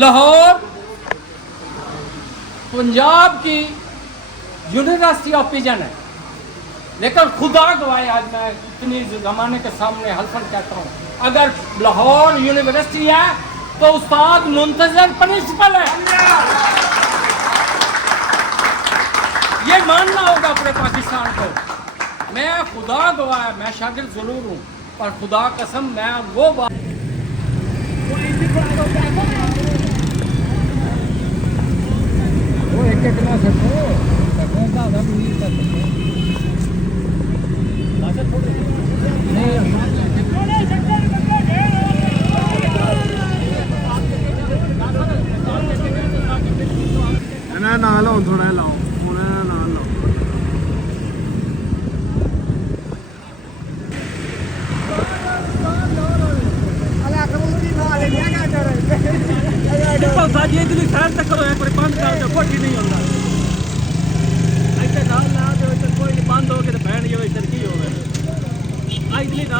लाहौर पंजाब की university of pigeon है, लेकिन खुदा गवाए आज मैं इतनी जमाने के सामने हल्फन कहता हूँ, अगर लाहौर यूनिवर्सिटी है तो उस्ताद मुंतजर प्रिंसिपल है। ये मानना होगा पूरे पाकिस्तान को। मैं खुदा गवाह, मैं शागिर्द जरूर हूँ, पर खुदा कसम मैं वो बात वो एक ना सको ना लाओ थोड़ा लाओ ना लाओ इतनी खैर तक करो, एक बंद कर दो, कोई नहीं होगा ऐसे नाल ला दो, कोई नहीं बंद हो गया तो बैठ जाओ, इधर की हो गया इतनी ना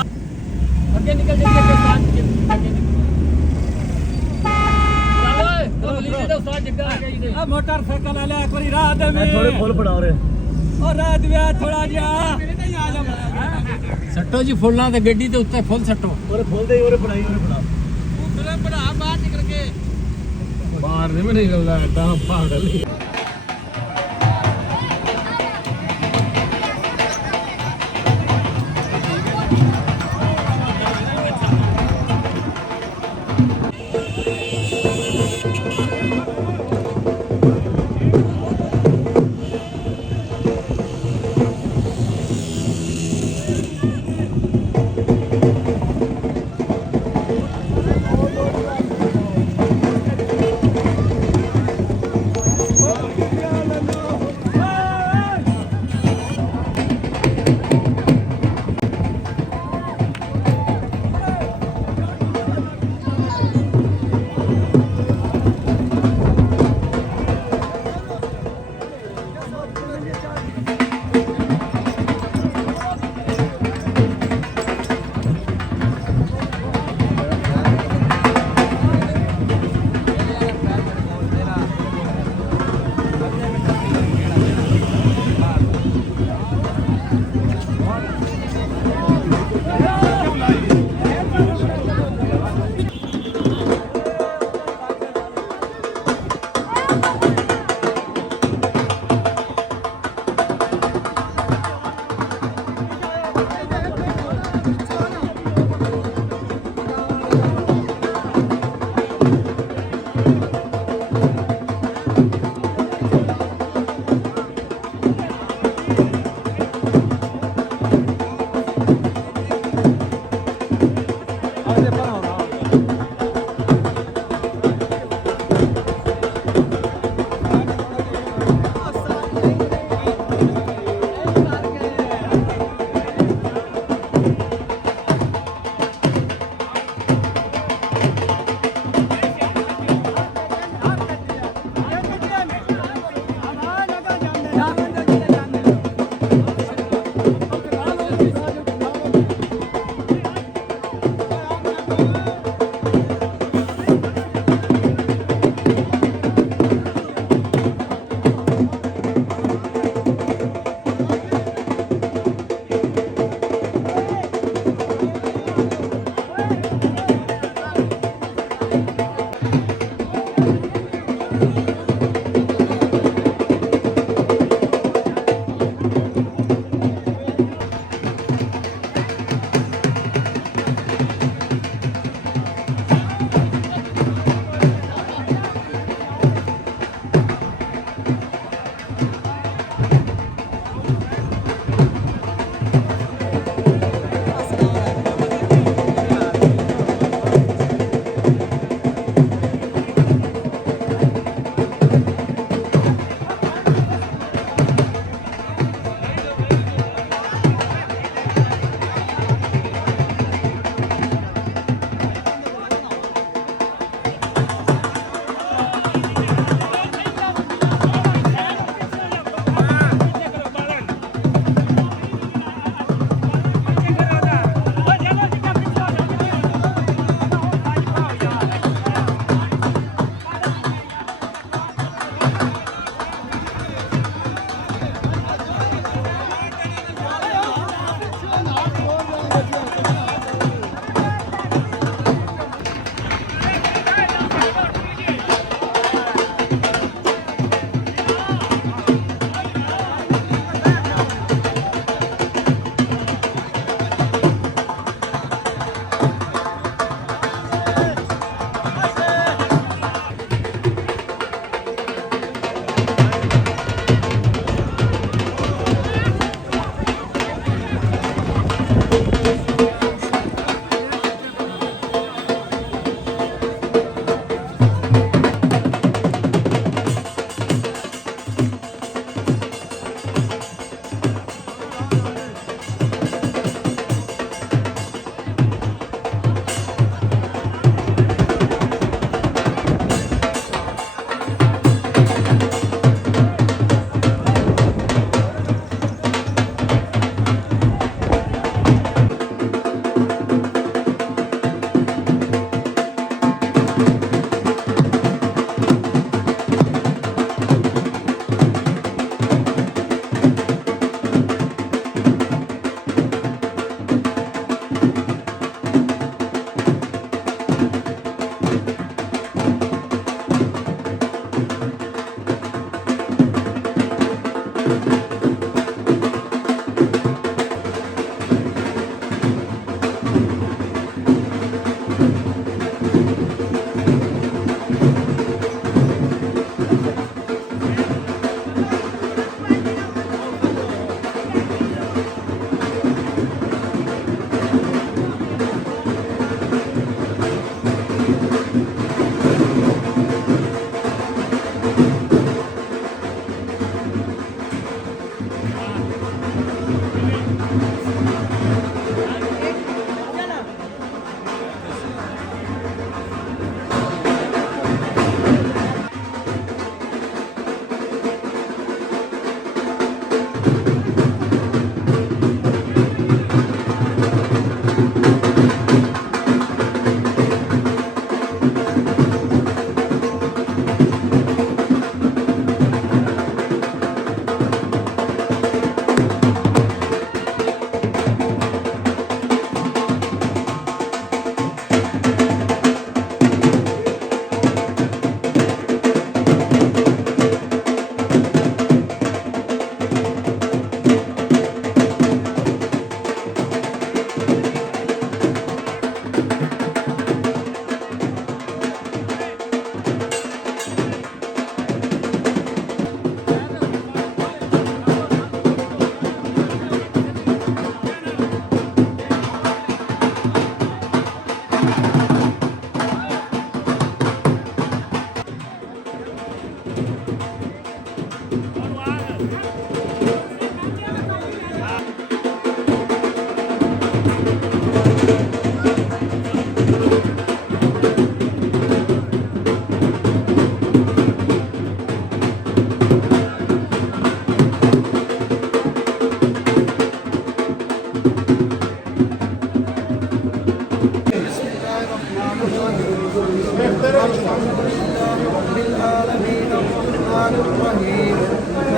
आगे निकल जाइए के साथ चलो मोटरसाइकिल वाला एक बार रात में थोड़े फुल पड़ा रहे और रात में थोड़ा जिहा सट्टो जी फुल्लां ते गड्डी दे उत्ते फुल सट्टो और फुल दे और पढ़ाई और पढ़ा फुल्लां पढ़ा बाहर निकल के बाहर नहीं निकलदा ता पागल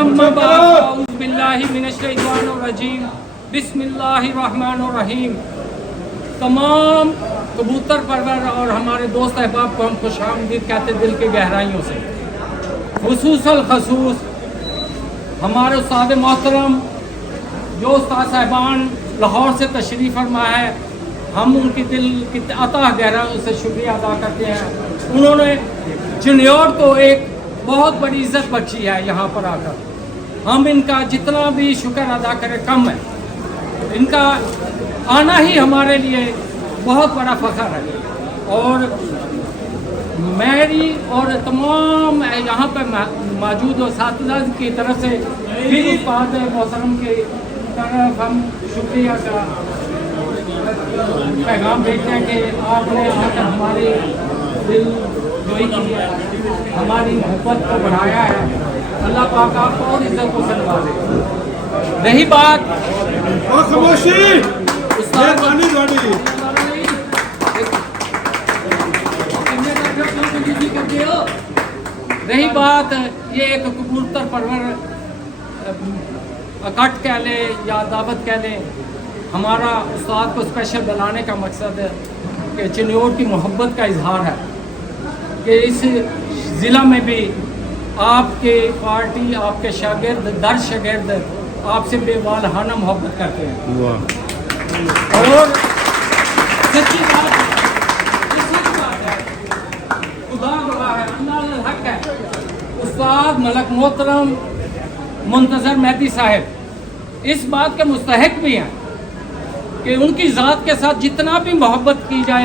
अम्मा बाद बिल्लाहि मिनश्शैतानिर्रजीम बिस्मिल्लाहिर्रहमानिर्रहीम। तमाम कबूतर परवर और हमारे दोस्त अहबाब को हम खुशामदीद कहते दिल की गहराइयों से। खुसूसल खसूस हमारे उस्ताद मोहतरम जो उस्ताद साहिबान लाहौर से तशरीफ़ फरमा है, हम उनकी दिल की अता गहराइयों से शुक्रिया अदा करते हैं। उन्होंने चिन्योर को एक बहुत बड़ी इज्जत बख्शी है। यहाँ पर आकर हम इनका जितना भी शुक्र अदा करें कम है। इनका आना ही हमारे लिए बहुत बड़ा फ़ख्र है। और मेरी और तमाम यहाँ पर मौजूद साथियों की तरफ से फिर उस्ताद मोहतरम की तरफ हम शुक्रिया का पैगाम भेजते हैं कि आपने आकर हमारी दिल जोई की है, हमारी मोहब्बत को बढ़ाया है। अल्लाह पाक आपको और इज्जत को सनवारे। रही बात खामोशी उस्ताद रही बात ये एक कबूतर परवर अकट कह ले या दावत कह ले, हमारा उस्ताद को स्पेशल बनाने का मकसद है कि चिन्योर की मोहब्बत का इजहार है कि इस ज़िला में भी आपके पार्टी आपके शागिर्द दर शागिर्द आपसे बेवालहाना मोहब्बत करते हैं। और सच्ची बात है, खुदा गवाह है, अल्लाह हक है। उस्ताद मलक मोहतरम मुंतज़र मेहदी साहब इस बात के मुस्तहिक भी हैं कि उनकी ज़ात के साथ जितना भी मोहब्बत की जाए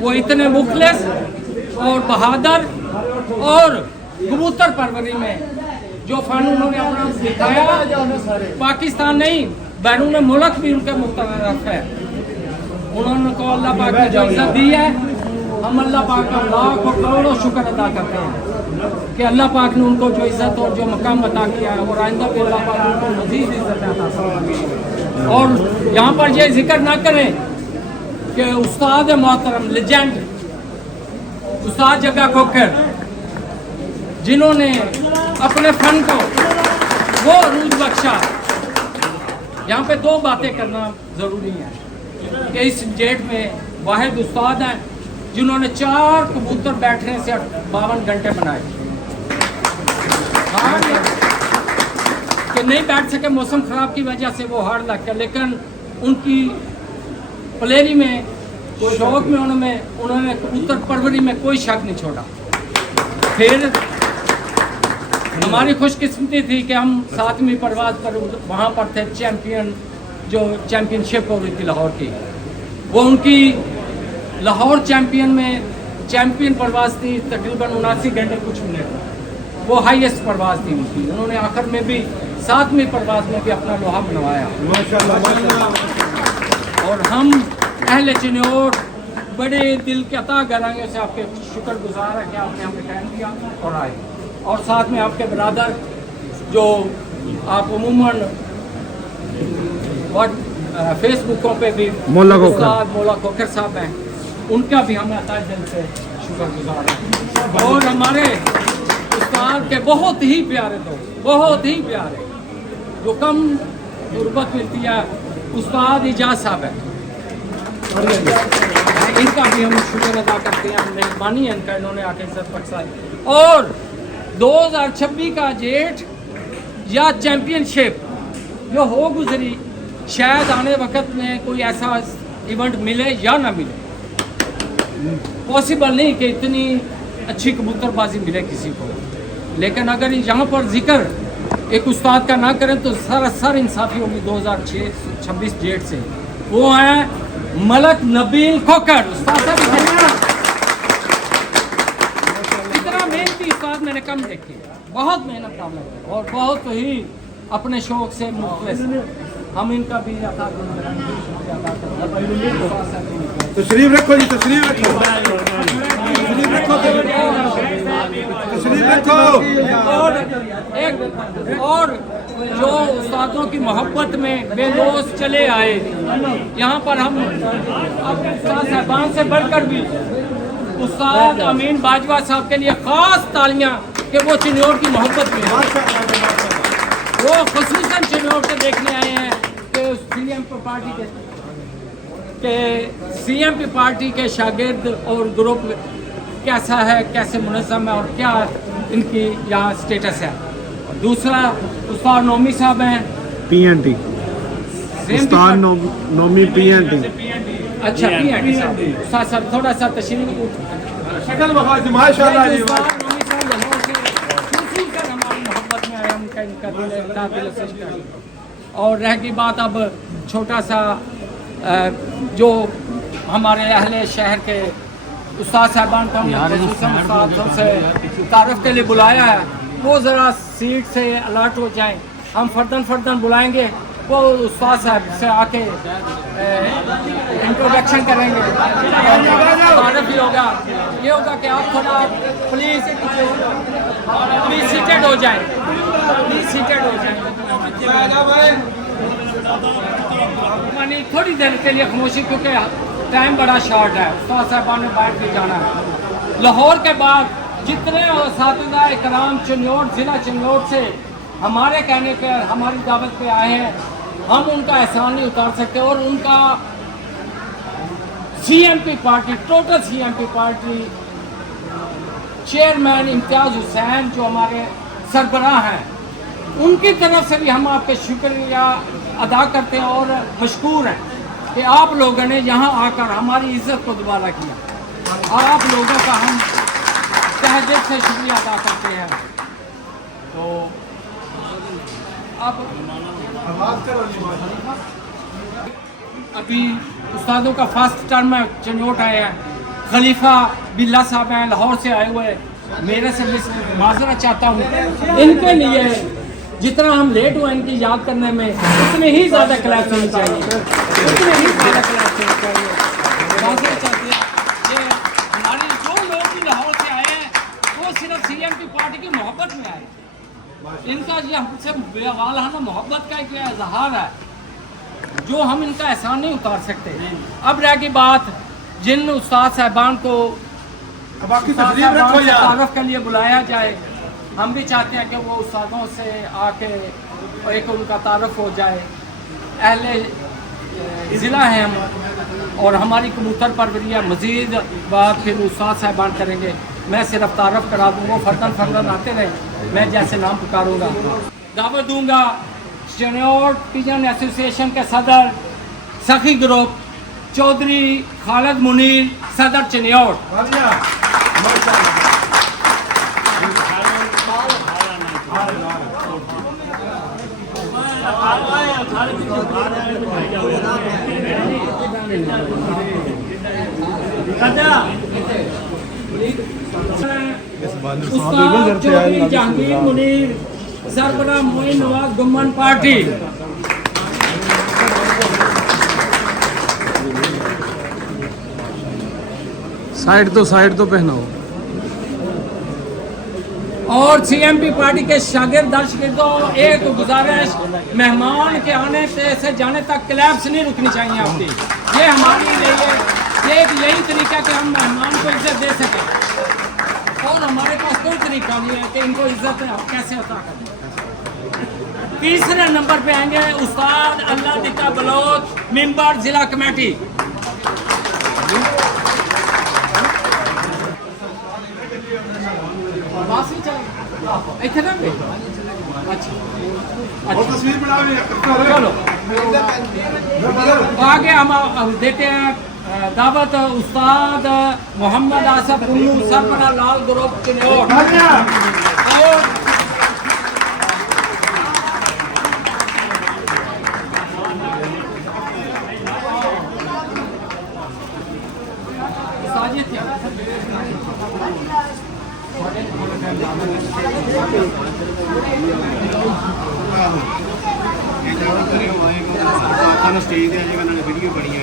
वो इतने मुखलिस और बहादुर और कबूतर परवरी में जो फ़न उन्होंने अपना दिखाया, पाकिस्तान नहीं बैरून मुल्क भी उनके मुतरफ है। उन्होंने को अल्लाह पाक ने जो इज्जत दी है, हम अल्लाह पाक का लाखों करोड़ों शुक्र अदा करते हैं कि अल्लाह पाक ने उनको जो इज्जत और जो मकाम अता किया है और आइंदा भी अल्लाह पाक उनको मज़ीद इज्जत अता फरमाए। और यहाँ पर ये जिक्र ना करें कि उस्ताद मोहतरम लेजेंड उस्ताद जग्गा खोखर जिन्होंने अपने फ़न को वो अरूज बख्शा। यहाँ पे दो बातें करना ज़रूरी है कि इस जेट में वाहिद उस्ताद हैं जिन्होंने 4 कबूतर बैठने से 52 घंटे बनाए। हाँ कि नहीं बैठ सके मौसम ख़राब की वजह से वो हार लग गया, लेकिन उनकी प्लेरी में शौक में उन्होंने कबूतर परवरी में कोई शक नहीं छोड़ा। फिर हमारी खुशकिस्मती थी कि हम 7वीं परवाज़ पर वहाँ पर थे। चैम्पियन जो चैम्पियनशिप हो रही थी लाहौर की, वो उनकी लाहौर चैम्पियन में चैम्पियन परवाज़ थी तकरीबन 79 घंटे कुछ मिनट। वो हाईएस्ट परवाज़ थी उनकी। उन्होंने आखिर में भी 7वीं परवाज़ में भी अपना लोहा बनवाया माशाल्लाह। और हम अहले चिन्योर बड़े दिल के अता गहराइयों से आपके शुक्रगुजार है कि आपने हमें टाइम दिया और आए। और साथ में आपके बरादर जो आप उमूमन फेसबुकों पे भी उस्ताद मौला खोखर साहब हैं, उनका भी हमें अता दिल से शुक्रगुजार है। और हमारे उस्ताद के बहुत ही प्यारे दोस्त, बहुत ही प्यारे, जो कम गुर्बत मिलती है, उस्ताद इजाज़ साहब है। इनका भी हम शुक्र अदा करते हैं, मेहरबानी है इनका, इन्होंने आके इज्जत बख्शाई। और 2026 का जेठ या चैम्पियनशिप जो हो गुजरी, शायद आने वक्त में कोई ऐसा इवेंट मिले या ना मिले। पॉसिबल नहीं कि इतनी अच्छी कबूतरबाजी मिले किसी को, लेकिन अगर यहाँ पर जिक्र एक उस्ताद का ना करें तो सर इंसाफी होगी 2026 डेट से। वो हैं मलक नबील खोकर उस्ताद साहब। इतना मेहनती उस्ताद मैंने कम देखे, बहुत मेहनत काम है और बहुत ही अपने शौक से मुखलिस। हम इनका भी तशरीफ रखो जी, तशरीफ रखो, तशरीफ रखो, तशरीफ रखो। और जो उस्तादों की मोहब्बत में बेलोस चले आए, यहाँ पर हम उस्ताद साहबान से बढ़कर भी उस्ताद अमीन बाजवा साहब के लिए खास तालियां कि वो चिन्नौर की मोहब्बत में हैं। वो खुसूसन चिन्नौर से देखने आए हैं कि सीएमपी पार्टी के शागिर्द और ग्रुप कैसा है, कैसे मुनज़्ज़म है और क्या इनकी यहाँ स्टेटस है। दूसरा उस्ताद नोमी साहब हैं PNT उस्ताद नोमी PNT। अच्छा PNT साहब, उस्ताद साहब थोड़ा सा तशरीफ शक्ल बखा जी, माशाल्लाह जी। उस्ताद नोमी साहब लाहौर से खुसूसन हमारी मोहब्बत में आए, उनका इनका दिल से शुक्र। और रह गई बात अब छोटा सा जो हमारे अहले शहर के उस्ताद साहबान को हमने उस्तादों से तारुफ के लिए बुलाया है, वो ज़रा सीट से अलर्ट हो जाएं। हम फर्दन बुलाएंगे, वो उस्ताद साहब से आके इंट्रोडक्शन करेंगे, तारुफ भी होगा। ये होगा कि आप थोड़ा प्लीज़ सीटेड हो जाएं, प्लीज़ सीटेड हो जाएं। मानी थोड़ी देर के लिए खामोशी, क्योंकि टाइम बड़ा शॉर्ट है, उस्ताद साहबान ने बैठ के जाना है। लाहौर के बाद जितने उस्ताद इकराम चिन्नौर ज़िला चिन्नौर से हमारे कहने पर हमारी दावत पे आए हैं, हम उनका एहसान नहीं उतार सकते। और उनका CMP party, total CMP party chairman Imtiaz Hussain जो हमारे सरबराह हैं, उनकी तरफ से भी हम आपके शुक्रिया अदा करते हैं और मशकूर हैं कि आप लोगों ने यहाँ आकर हमारी इज़्ज़त को दोबारा किया। और आप लोगों का हम तहे दिल से शुक्रिया अदा करते हैं। तो अब अभी उस्तादों का फर्स्ट टर्म है, चिन्नौर आए हैं। खलीफा बिल्ला साहब हैं, लाहौर से आए हुए। मेरे से माजरत चाहता हूँ, इनके लिए जितना हम लेट हुए इनकी याद करने में, उतने ही ज़्यादा क्लैप्स होनी चाहिए, उतने ही ज़्यादा क्लैप्स होनी चाहिए। माजरत चाहते हैं कि हमारे जो लोग भी लाहौर से आए हैं वो सिर्फ सीएमपी पार्टी की मोहब्बत में आए। इनका ये हमसे वालाना मोहब्बत का एक इजहार है जो हम इनका एहसान नहीं उतार सकते। अब रह गई बात जिन उस्ताद साहबान को तारुफ के लिए बुलाया जाए, हम भी चाहते हैं कि वो उस्तादों से आके एक उनका तारुफ हो जाए। अहले ज़िला हैं हम और हमारी कबूतर परवरी है। मज़ीद बात फिर उस्ताद साहबान करेंगे, मैं सिर्फ तारुफ करा दूँगा, वो फर्दन आते रहे, मैं जैसे नाम पुकारूँगा। दावत दूँगा चिन्नौर पिजन एसोसिएशन के सदर सखी ग्रुप चौधरी खालिद मुनीर, सदर चिन्नौर। उस्ताद चौधरी जहांगीर मुनीर, सरबराह मोइन नवाज गुम्मन पार्टी। साइड तो पहनाओ। और सीएमपी पार्टी के शागिर्द दर्शकों, एक गुजारिश, मेहमान के आने से जाने तक क्लैप्स नहीं रुकनी चाहिए आपकी। ये हमारे लिए एक यही तरीका कि हम मेहमान को इज्जत दे सकें और हमारे पास कोई तरीका नहीं है कि इनको इज्जत कैसे अता करें। तीसरे नंबर पे आएंगे उस्ताद अल्लाह दिका बलोच, मेंबर जिला कमेटी। चलो आगे हम देते हैं दावत उस्ताद मोहम्मद आसफ उन्नू, सरबराह लाल ग्रुप चिन्नौर। स्टेज ते आएगा ना वीडियो बनी है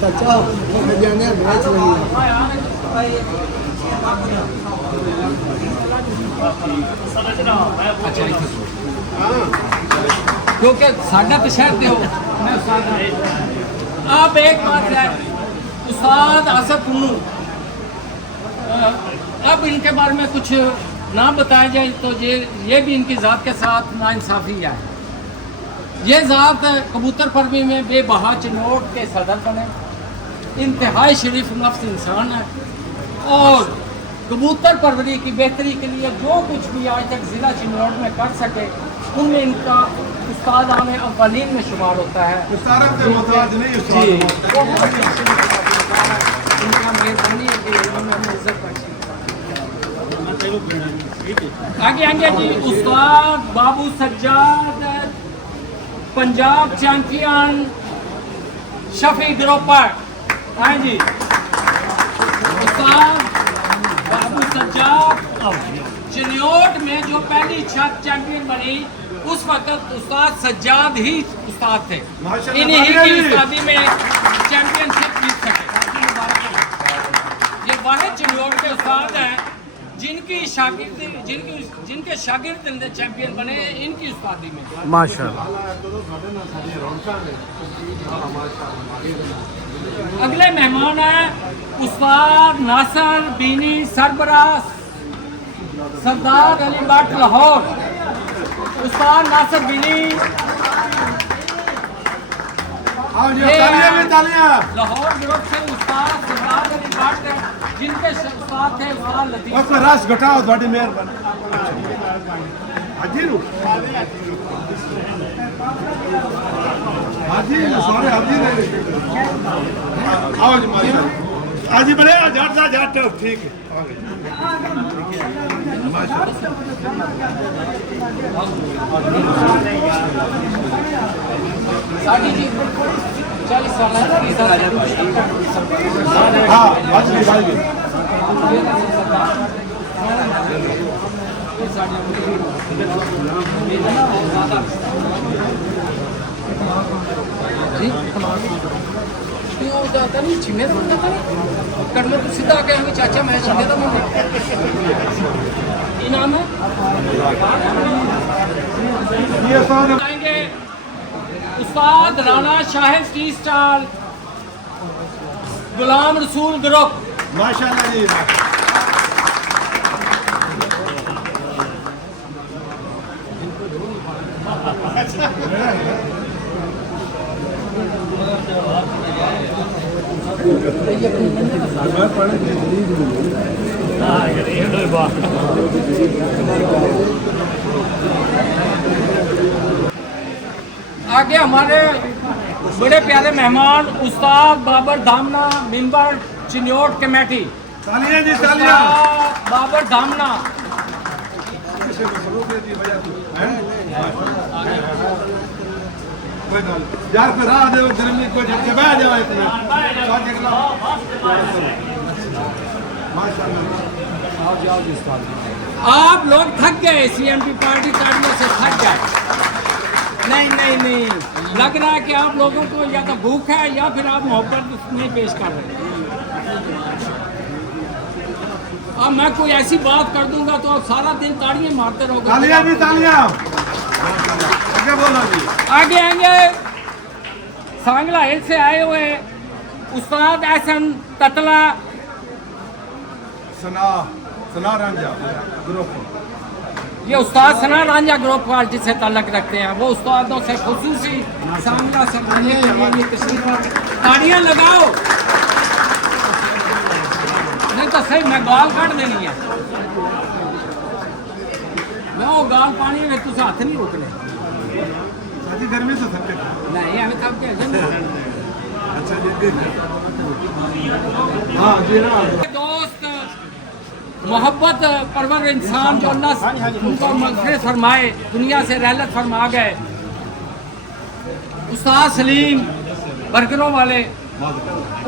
चाचा वो जाने बेच रही अच्छा क्योंकि साडा तो शहर दे हो मैं उस्ताद हूं। अब एक बात है उस्ताद असद पुन्नू, अब इनके बारे में कुछ ना बताया जाए तो ये भी इनकी ज़ात के साथ नाइंसाफ़ी है। ये ज़ात कबूतर परवी में बेबहा चिनोट के सदर बने, इंतहाई शरीफ नफ्स इंसान है और कबूतर परवरी की बेहतरी के लिए जो कुछ भी आज तक ज़िला चिनोट में कर सके उनमें इनका उस्ताद आने अव्वलीन में शुमार होता है। जी इनका मेहरबानी है कि उन्होंने हमें इज्जत बख्शी। आगे आगे जी उस्ताद बाबू सज्जाद, पंजाब चैंपियन शफी ग्रोपर। हाँ जी उस्ताद बाबू सज्जाद चिन्योट में जो पहली चैंपियन बनी उस वक्त उस्ताद सज्जाद ही उस्ताद थे, इन्हीं की उस्तादी में चैंपियनशिप जीत सके। ये वाहिद चिन्योट के उस्ताद हैं जिनके शागिर्द चैंपियन बने इनकी उस्तादी में। माशाल्लाह। अगले मेहमान है उस्ताद नासर बीनी सरबराह सरदार अली भट्ट लाहौर। उस्ताद नासर बीनी लाहौर ग्रुप से उस्ताद सरदार अली भट्ट जिनके उस्ताद थे उस्ताद लतीफ। उसमें रस घटाओ थोड़ी मेहरबानी। हाजी सारे हाजी आओ जी माशाल्लाह हाजी बड़े जाट ठीक है। साड़ी जी 40 साल हाँ बाजी बाजी कड़मे तो सीधा आके हमें चाचा मैं सीधे तो इनाम है ये सब आएंगे उस्ताद Rana Shahid tea stall Ghulam Rasool group. माशाल्लाह जी आगे हमारे बड़े प्यारे मेहमान उस्ताद बाबर धामना मेंबर चिन्योट कमेटी। तालियां जी तालियां उस्ताद बाबर धामना यार फिर राह दे गर्मी को जब बैठ जाओ इतना माशाल्लाह। आप लोग थक गए सीएमपी पार्टी काटने से थक गए। नहीं लग रहा है कि आप लोगों को या तो भूख है या फिर आप मोहब्बत नहीं पेश कर रहे। अब मैं कोई ऐसी बात कर दूंगा तो आप सारा दिन ताड़ियां मारते रहोगे। तालियां जी तालियां आगे बोलो जी। आगे आएंगे सांगला हिल से आए हुए उस्ताद एहसन ततला सना रांझा ग्रुप। ये उस्ताद सना रांझा ग्रुप पार्टी से ताल्लुक रखते हैं। वो उस्तादों से खुसूसी सांगला से मिलने के लिए ये तशरीफ ताड़ियां लगाओ नहीं तो सही मैं गाल काट देनी है। मैं वो गाल पानी में तुझे हाथ नहीं रोकने। अजी गर्मी तो थक गए नहीं हमें थक गए। अच्छा जी हाँ जी ना दोस्त मोहब्बत परवर इंसान जो अल्लाह उनको मग़फ़िरत फरमाए दुनिया से रहलत फरमा गए उस्ताद सलीम बरगरों वाले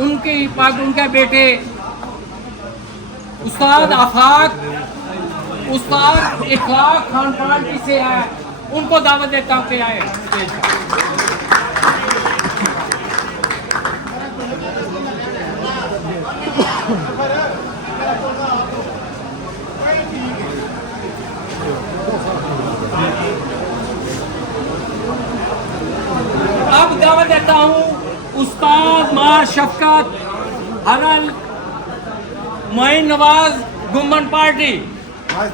उनके बेटे उस्ताद आफाक, उस्ताद इखलाक खान पार्टी से है, उनको दावत देता हूँ कि आए स्टेज पर। अब दावत देता हूँ उस्ताद मार शफकत हरल मोइन नवाज गुम्मन पार्टी।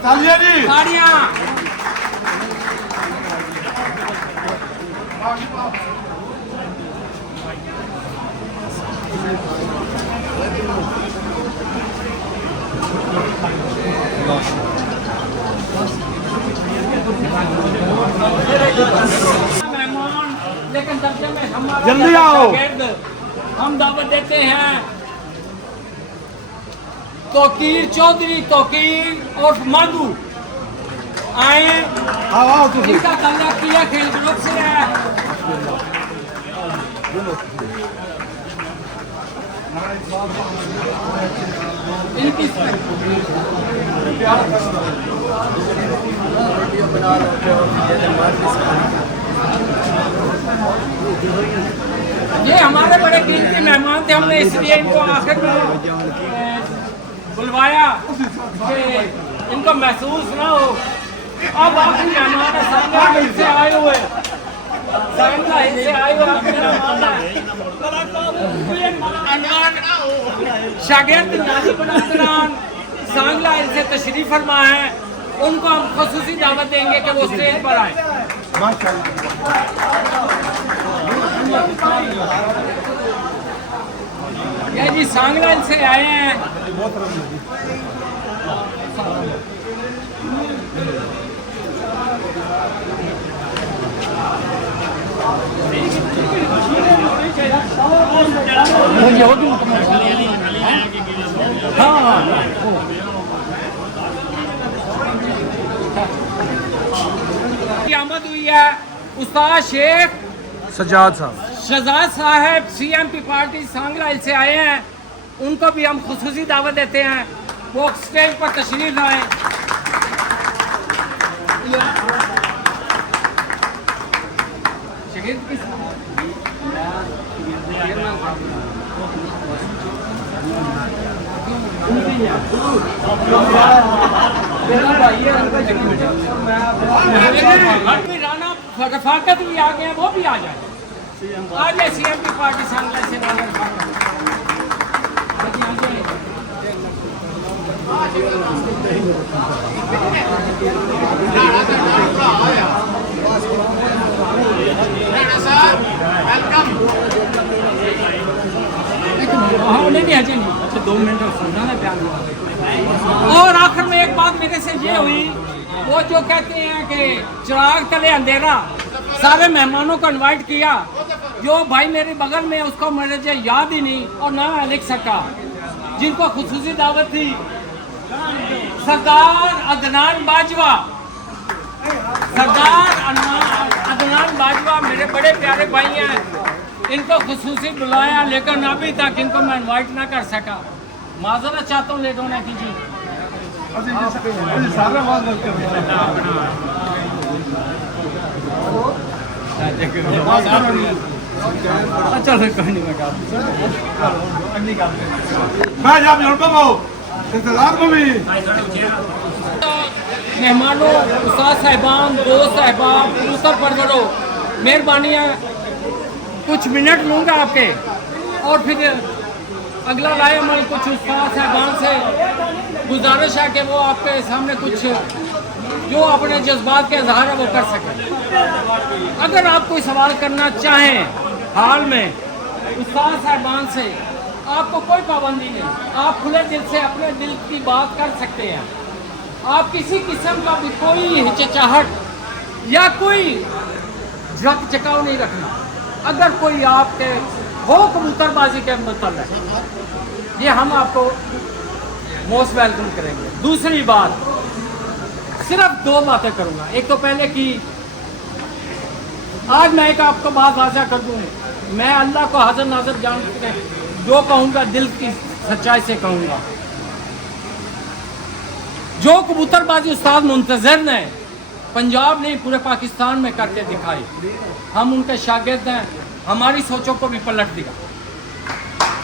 तालियां जी। ताड़ियां। मेहमान लेकिन दर्जे में हमारा जल्दी आओ। हम दावत देते हैं तोकीर चौधरी तोकीर और मधु आए। आओ तो इनका ताल्लुक किया खेल ग्रुप से है। इनकी ये हमारे बड़े कीमती मेहमान थे, हमने इसलिए इनको आखिर में बुलवाया कि इनको महसूस ना हो। अब आखिरी मेहमान है, सांगा हिल से आए हुए, सांगा हिल से आए हुए आखिरी मेहमान है। अनवर शागिर्द नाजिब अख्तरान सांगला हिल से तशरीफ फरमा है, उनको हम खुसूसी दावत देंगे कि वो स्टेज पर आए। ये जी सांगला हिल से आए हैं। आमद हुई है उस्ताद शेख सजाद साहब। शहजाद साहब सीएमपी पार्टी सांगला हिल से आए हैं, उनको भी हम खुसूसी दावत देते हैं, वो स्टेज पर तशरीफ लाएं। राना रफाकत भी आ गए, वो भी आ जाए। आ जाए सीएमपी पार्टी सांगला से राना रफाकत। उन्हें भी आ जाएंगे। अच्छा 2 मिनट सुनना ना प्यार। और आखिर में एक बात मेरे से ये हुई, वो जो कहते हैं कि चिराग तले अंधेरा, सारे मेहमानों को इनवाइट किया, जो भाई मेरे बगल में उसको मुझे याद ही नहीं और ना लिख सका, जिनको खुसूसी दावत थी सरदार अदनान बाजवा। सरदार अदनान बाजवा मेरे बड़े प्यारे भाई हैं, इनको खुसूसी बुलाया लेकिन अभी तक इनको मैं इनवाइट ना कर सका। माजरत चाहता हूँ लेट होने की जी। सारा बात चलो कोई नहीं, मैं जा इंतजार को भी मेहमानों, उस्ताद साहिबान, दोस्त साहिबान, कबूतर परवरो, मेहरबानी है कुछ मिनट लूँगा आपके और फिर अगला लाए अमल कुछ उस्ताद साहिबान से गुजारिश है कि वो आपके सामने कुछ जो अपने जज्बात के इजहार है वो कर सकें। अगर आप कोई सवाल करना चाहें हाल में उस्ताद साहिबान से, आपको कोई पाबंदी नहीं, आप खुले दिल से अपने दिल की बात कर सकते हैं। आप किसी किस्म का भी कोई हिचकिचाहट या कोई झक झकाव नहीं रखना। अगर कोई आपके हो कबूतरबाजी के मतलब ये हम आपको मोस्ट वेलकम करेंगे। दूसरी बात, सिर्फ 2 बातें करूंगा। एक तो पहले कि आज मैं एक आपको बात वाज़ा कर दूं, मैं अल्लाह को हाज़िर नाज़िर जान के जो कहूँगा दिल की सच्चाई से कहूँगा। जो कबूतरबाजी उस्ताद मुंतज़र ने पंजाब ने पूरे पाकिस्तान में करके दिखाई, हम उनके शागिर्द हैं, हमारी सोचों को भी पलट दिया।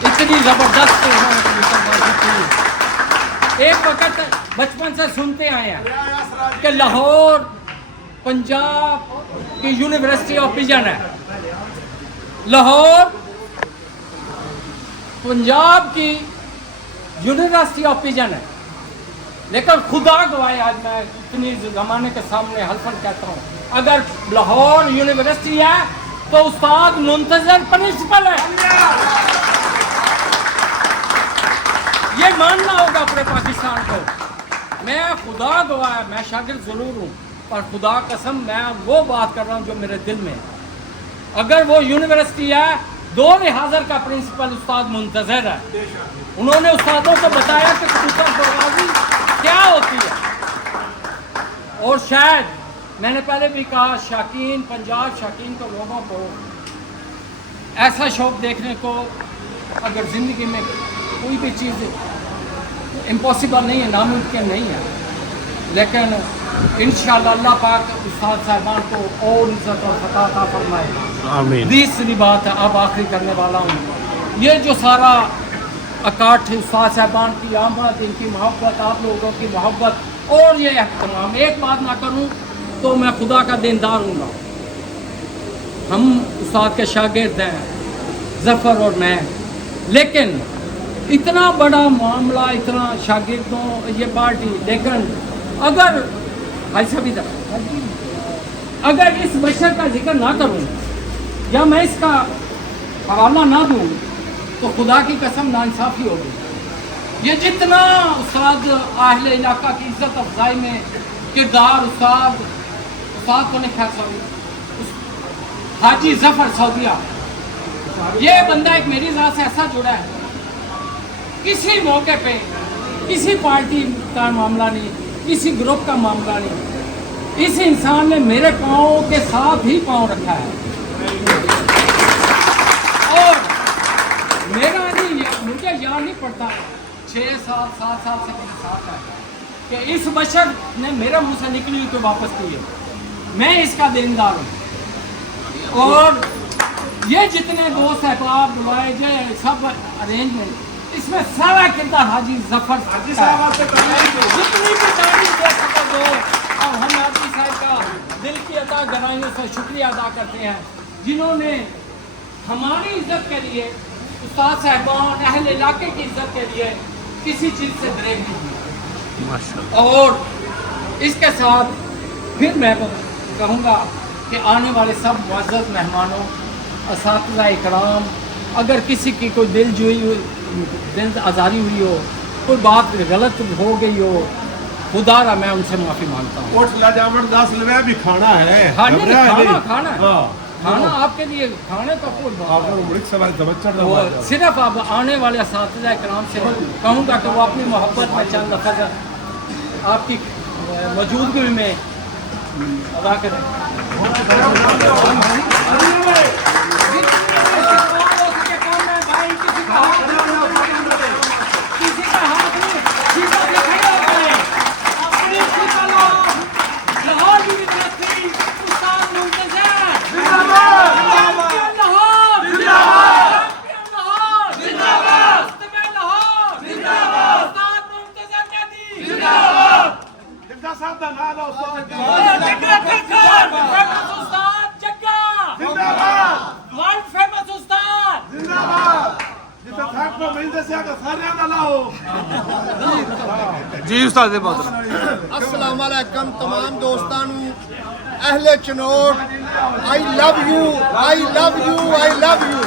इतनी ज़बरदस्त उन्होंने कबूतरबाजी की। एक वक्त बचपन से सुनते आए हैं कि लाहौर पंजाब की यूनिवर्सिटी ऑफ पिजन है, लाहौर पंजाब की यूनिवर्सिटी ऑफ पिजन है। लेकिन खुदा गवाए, आज मैं इतनी ज़माने के सामने हल्फन कहता हूँ, अगर लाहौर यूनिवर्सिटी है तो उस्ताद मुंतज़र प्रिंसिपल है। ये मानना होगा पूरे पाकिस्तान को। मैं खुदा गवाह, मैं शागिर्द ज़रूर हूँ, पर खुदा कसम मैं वो बात कर रहा हूँ जो मेरे दिल में है। अगर वो यूनिवर्सिटी है, दो लिहाजर का प्रिंसिपल उस्ताद मुंतज़र है। उन्होंने उस्तादों को बताया कि कबूतरबाजी क्या होती है। और शायद मैंने पहले भी कहा, शाकीन पंजाब शाकीन को लोगों को ऐसा शौक़ देखने को, अगर ज़िंदगी में कोई भी चीज़ इम्पॉसिबल नहीं है, नामुमकिन नहीं है, लेकिन इंशाअल्लाह अल्लाह पाक उस्ताद साहिबान को और इज़्ज़त और फता अता फरमाए। आमीन। तीसरी बात है, अब आखिरी करने वाला हूँ, ये जो सारा अकाठ उस्ताद साहिबान की आमद, इनकी मोहब्बत, आप लोगों की मोहब्बत और ये एहतमाम, एक बात ना करूँ तो मैं खुदा का देनदार हूँ। हम उस्ताद के शागिर्द हैं, ज़फ़र और मैं, लेकिन इतना बड़ा मामला, इतना शागिर्दों ये पार्टी, लेकिन अगर भाई साहब इधर, अगर इस बशर का जिक्र ना करूं या मैं इसका हवाला ना दूं तो खुदा की कसम नाइंसाफ़ी होगी। ये जितना उस्ताद आहले इलाका की इज़्ज़त अफजाई में किरदार, उस्ताद को नहीं खा सकते, हाजी ज़फ़र सऊदिया, ये बंदा एक मेरी ज़ात से ऐसा जुड़ा है, किसी मौके पे किसी पार्टी का मामला नहीं, किसी ग्रुप का मामला नहीं, इस इंसान ने मेरे पाँव के साथ ही पाँव रखा है। और मेरा नहीं, मुझे याद नहीं पड़ता, 6 साल 7 साल से मेरे साथ है कि इस बशर ने मेरे मुँह से निकली हुई को वापस की है। मैं इसका देनदार हूँ। और ये जितने दोस्त अहबाब बुलाए गए, सब अरेंजमेंट, इसमें सारा किरदार हाजी ज़फ़र जितनी भी तारीफ दे सको दो। और हम हाजी साहब का दिल की अता गहराइयों से शुक्रिया अदा करते हैं, जिन्होंने हमारी इज्जत के लिए, उस्ताद साहिबान अहले इलाके की इज्जत के लिए किसी चीज़ से ब्रेक नहीं किया। और इसके साथ फिर मैं कहूँगा कि आने वाले सब मुअज़्ज़ज़ मेहमानों, असातिज़ा इकराम, अगर किसी की कोई दिल आज़ारी हुई हो, कोई बात गलत हो गई हो, खुदा रा मैं उनसे माफ़ी मांगता हूँ। भी खाना है। हाँ, नहीं, खाना है। हाँ। खाना आपके लिए, खाने का कोई तो सिर्फ अब आने वाले असातिज़ा इकराम से कहूँगा कि वो अपनी मोहब्बत में चंद लफ्ज़ आपकी मौजूदगी में अदा करें। जी उस्ताद अस्सलाम वालेकुम तमाम दोस्तां नूं, अहले Chiniot, I love you, I love you, I love you.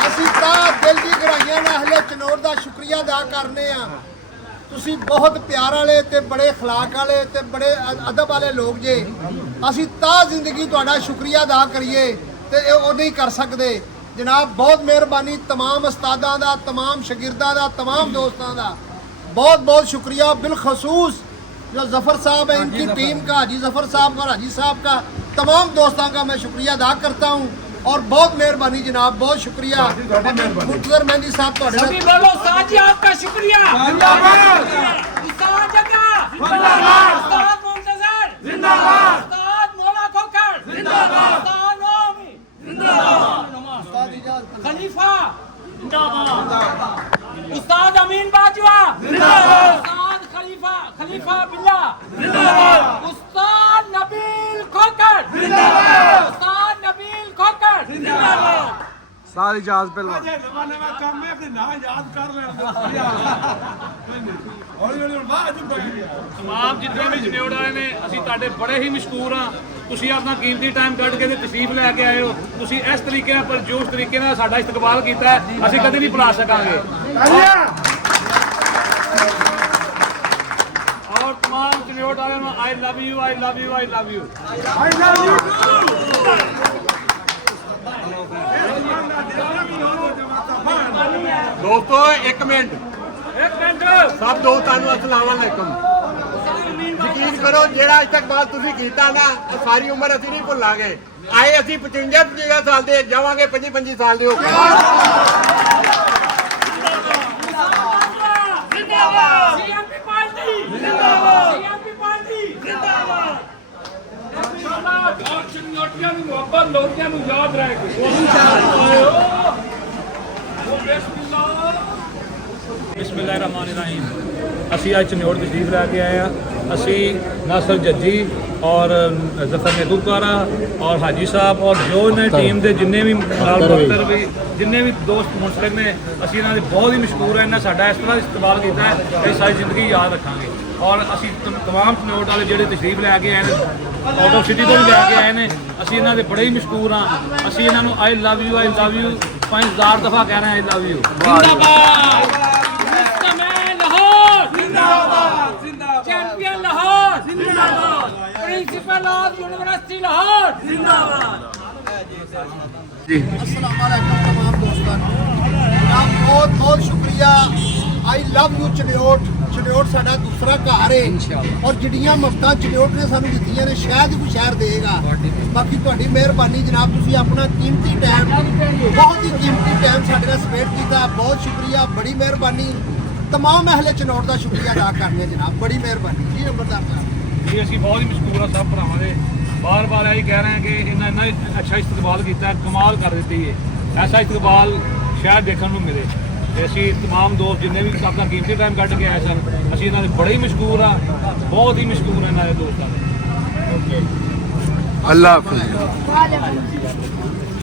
असीं तां दिल दी गहराइयां नाल अहले चनोट दा शुक्रिया अदा करने आ। तुसीं बहुत प्यार वाले ते बड़े अखलाक वाले ते बड़े अदब वाले लोग जे। असीं तां जिंदगी तुहाडा शुक्रिया अदा करिए ते ओह नहीं कर सकदे। जनाब बहुत मेहरबानी तमाम उस्तादां दा, तमाम शागिर्दां दा, तमाम दोस्तां दा बहुत बहुत शुक्रिया। बिलखसूस जो ज़फ़र साहब है, इनकी टीम का, हाजी ज़फ़र साहब और हाजी साहब का, तमाम दोस्तों का मैं शुक्रिया अदा करता हूँ। और बहुत मेहरबानी जनाब, बहुत शुक्रिया। मुंतज़र मेहंदी साहब आपका शुक्रिया। जग्गा जिंदाबाद, उस्ताद मुंतजर जिंदाबाद, उस्ताद मौला खोखर जिंदाबाद, उस्ताद नौमी जिंदाबाद, खलीफा जिंदाबाद, उस्ताद अमीन बाजवा जिंदाबाद, उस्ताद खलीफा बिल्ला जिंदाबाद, उस्ताद नबील खोखर जिंदाबाद, उस्ताद नबील खोखर जिंदाबाद। सारी जाज पहलवान ਜ਼ਮਾਨੇ ਦਾ ਕੰਮ ਹੈ ਕਿ ਨਾ ਯਾਦ ਕਰ ਲੈਣ ਹੌਲੀ ਹੌਲੀ ਹੁਣ ਬਾਅਦ ਚ ਪੈ ਗਿਆ ਤਮਾਮ ਜਿੰਨੇ ਵੀ ਜਨੇੜ ਵਾਲੇ ਨੇ ਅਸੀਂ ਤੁਹਾਡੇ ਬੜੇ ਹੀ ਮਸ਼ਕੂਰ ਹਾਂ। ਤੁਸੀਂ ਆਪਣਾ ਕੀਮਤੀ ਟਾਈਮ ਕੱਢ ਕੇ ਤੇ ਤਸ਼ਰੀਫ ਲੈ ਕੇ ਆਏ ਹੋ। ਤੁਸੀਂ ਇਸ ਤਰੀਕੇ ਨਾਲ ਪਰਜੋਸ਼ ਤਰੀਕੇ ਨਾਲ ਸਾਡਾ ਇਸਤਕਬਾਲ ਕੀਤਾ ਹੈ, ਅਸੀਂ ਕਦੇ ਨਹੀਂ ਭੁਲਾ ਸਕਾਂਗੇ। ਔਰ तमाम ਜਨੇੜ ਵਾਲਿਆਂ ਨੂੰ I love you, I love you, I love you. ਦੋਸਤੋ ਇੱਕ ਮਿੰਟ ਸਭ ਦੋਸਤਾਂ ਨੂੰ ਅਸਲਾਮ ਅਲੈਕਮ। ਯਕੀਨ ਕਰੋ ਜਿਹੜਾ ਇਸਤਕਬਾਲ ਤੁਸੀਂ ਕੀਤਾ ਨਾ ਇਹ ਸਾਰੀ ਉਮਰ ਅਸੀਂ ਨਹੀਂ ਭੁੱਲਾਂਗੇ। ਆਏ ਅਸੀਂ 55 ਸਾਲ ਦੇ ਜਾਵਾਂਗੇ 25 ਸਾਲ ਦੇ ਹੋ ਕੇ। जिंदाबाद, सीएमपी पार्टी जिंदाबाद, सीएमपी पार्टी जिंदाबाद। ਚੁਣੌਤੀਆਂ ਨੂੰ ਮੁਹੱਬਤ ਲੋਕਾਂ ਨੂੰ ਯਾਦ ਰਹੇ। ਬਿਸਮਿਲ੍ਲਾਹਿਰਰਹਿਮਾਨਿਰਰਹੀਮ। ਅਸੀਂ ਅੱਜ ਚਨੌੜ ਤਸ਼ਰੀਫ ਲੈ ਕੇ ਆਏ ਹਾਂ। ਅਸੀਂ ਨਾਸਰ ਜੱਜੀ ਔਰ ਜ਼ਫਰ ਮਹਿਬੂਬਾਰਾ ਔਰ ਹਾਜੀ ਸਾਹਿਬ ਔਰ ਜੋ ਨੇ ਟੀਮ ਦੇ ਜਿੰਨੇ ਵੀ ਨਾਲ ਡਾਕਟਰ ਵੀ ਜਿੰਨੇ ਵੀ ਦੋਸਤ ਮੁਨਸਲਿਕ ਨੇ ਅਸੀਂ ਇਹਨਾਂ ਦੇ ਬਹੁਤ ਹੀ ਮਸ਼ਕੂਰ ਹਾਂ। ਇਹਨਾਂ ਸਾਡਾ ਇਸ ਤਰ੍ਹਾਂ ਇਸਤਕਬਾਲ ਕੀਤਾ ਹੈ ਇਹ ਸਾਰੀ ਜ਼ਿੰਦਗੀ ਯਾਦ ਰੱਖਾਂਗੇ। ਔਰ ਅਸੀਂ तमाम ਚਨੌੜ ਵਾਲੇ ਜਿਹੜੇ ਤਸ਼ਰੀਫ ਲੈ ਕੇ ਆਏ ਨੇ ਆਊਟ ਆਫ ਸਿਟੀ ਤੋਂ ਵੀ ਲੈ ਕੇ ਆਏ ਨੇ ਅਸੀਂ ਇਹਨਾਂ ਦੇ ਬੜੇ ਹੀ ਮਸ਼ਕੂਰ ਹਾਂ। ਅਸੀਂ ਇਹਨਾਂ ਨੂੰ ਆਈ ਲਵ ਯੂ 5000 ਦਫਾ ਕਹਿਣਾ ਆਈ ਲਵ ਯੂ। जिंदाबाद, मुस्तमें लाहौर जिंदाबाद, चैंपियन लाहौर जिंदाबाद, प्रिंसिपल ऑफ यूनिवर्सिटी लाहौर जिंदाबाद। अस्सलाम वालेकुम तमाम दोस्तों ਨੂੰ ਜਨਾਬ ਬਹੁਤ ਬਹੁਤ ਸ਼ੁਕਰੀਆ। ਆਈ ਲਵ ਯੂ ਚਨਿਓਟ। ਚਨਿਓਟ ਸਾਡਾ ਦੂਸਰਾ ਘਰ ਹੈ ਔਰ ਜਿਹੜੀਆਂ ਮਫਤਾਂ ਚਨਿਓਟ ਨੇ ਸਾਨੂੰ ਦਿੱਤੀਆਂ ਨੇ ਸ਼ਾਇਦ ਹੀ ਕੋਈ ਸ਼ਹਿਰ ਦੇਗਾ। ਬਾਕੀ ਤੁਹਾਡੀ ਮਿਹਰਬਾਨੀ ਜਨਾਬ, ਤੁਸੀਂ ਆਪਣਾ ਕੀਮਤੀ ਟਾਈਮ ਬਹੁਤ ਹੀ ਕੀਮਤੀ ਟਾਈਮ ਸਾਡੇ ਨਾਲ ਸਪੈਂਡ ਕੀਤਾ। ਬਹੁਤ ਸ਼ੁਕਰੀਆ, ਬੜੀ ਮਿਹਰਬਾਨੀ। तमाम अहले चनौड़ का शुक्रिया अदा करने जनाब, बड़ी मेहरबानी जी। नंबरदार साहब ਜੀ ਅਸੀਂ ਬਹੁਤ ਹੀ ਮਸ਼ਕੂਰ ਹਾਂ ਸਭ ਭਰਾਵਾਂ ਦੇ। ਬਾਰ-ਬਾਰ ਇਹੀ ਕਹਿ ਰਹੇ ਹਾਂ ਕਿ ਇਹਨਾਂ ਇੰਨਾ ਅੱਛਾ ਇਸਤਕਬਾਲ ਕੀਤਾ ਹੈ, ਕਮਾਲ ਕਰ ਦਿੱਤੀ ਹੈ। ਐਸਾ ਇਸਤਕਬਾਲ ਸ਼ਾਇਦ ਦੇਖਣ ਨੂੰ ਮਿਲੇ। ਤੇ ਅਸੀਂ तमाम ਦੋਸਤ ਜਿੰਨੇ ਵੀ ਆਪਣਾ ਕੀਮਤੀ ਟਾਈਮ ਕੱਢ ਕੇ ਆਏ ਸਨ ਅਸੀਂ ਇਹਨਾਂ ਦੇ ਬੜੇ ਹੀ ਮਸ਼ਕੂਰ ਹਾਂ, ਬਹੁਤ ਹੀ ਮਸ਼ਕੂਰ ਹਾਂ ਇਹਨਾਂ ਦੇ ਦੋਸਤਾਂ ਦੇ। अल्लाह हाफिज़।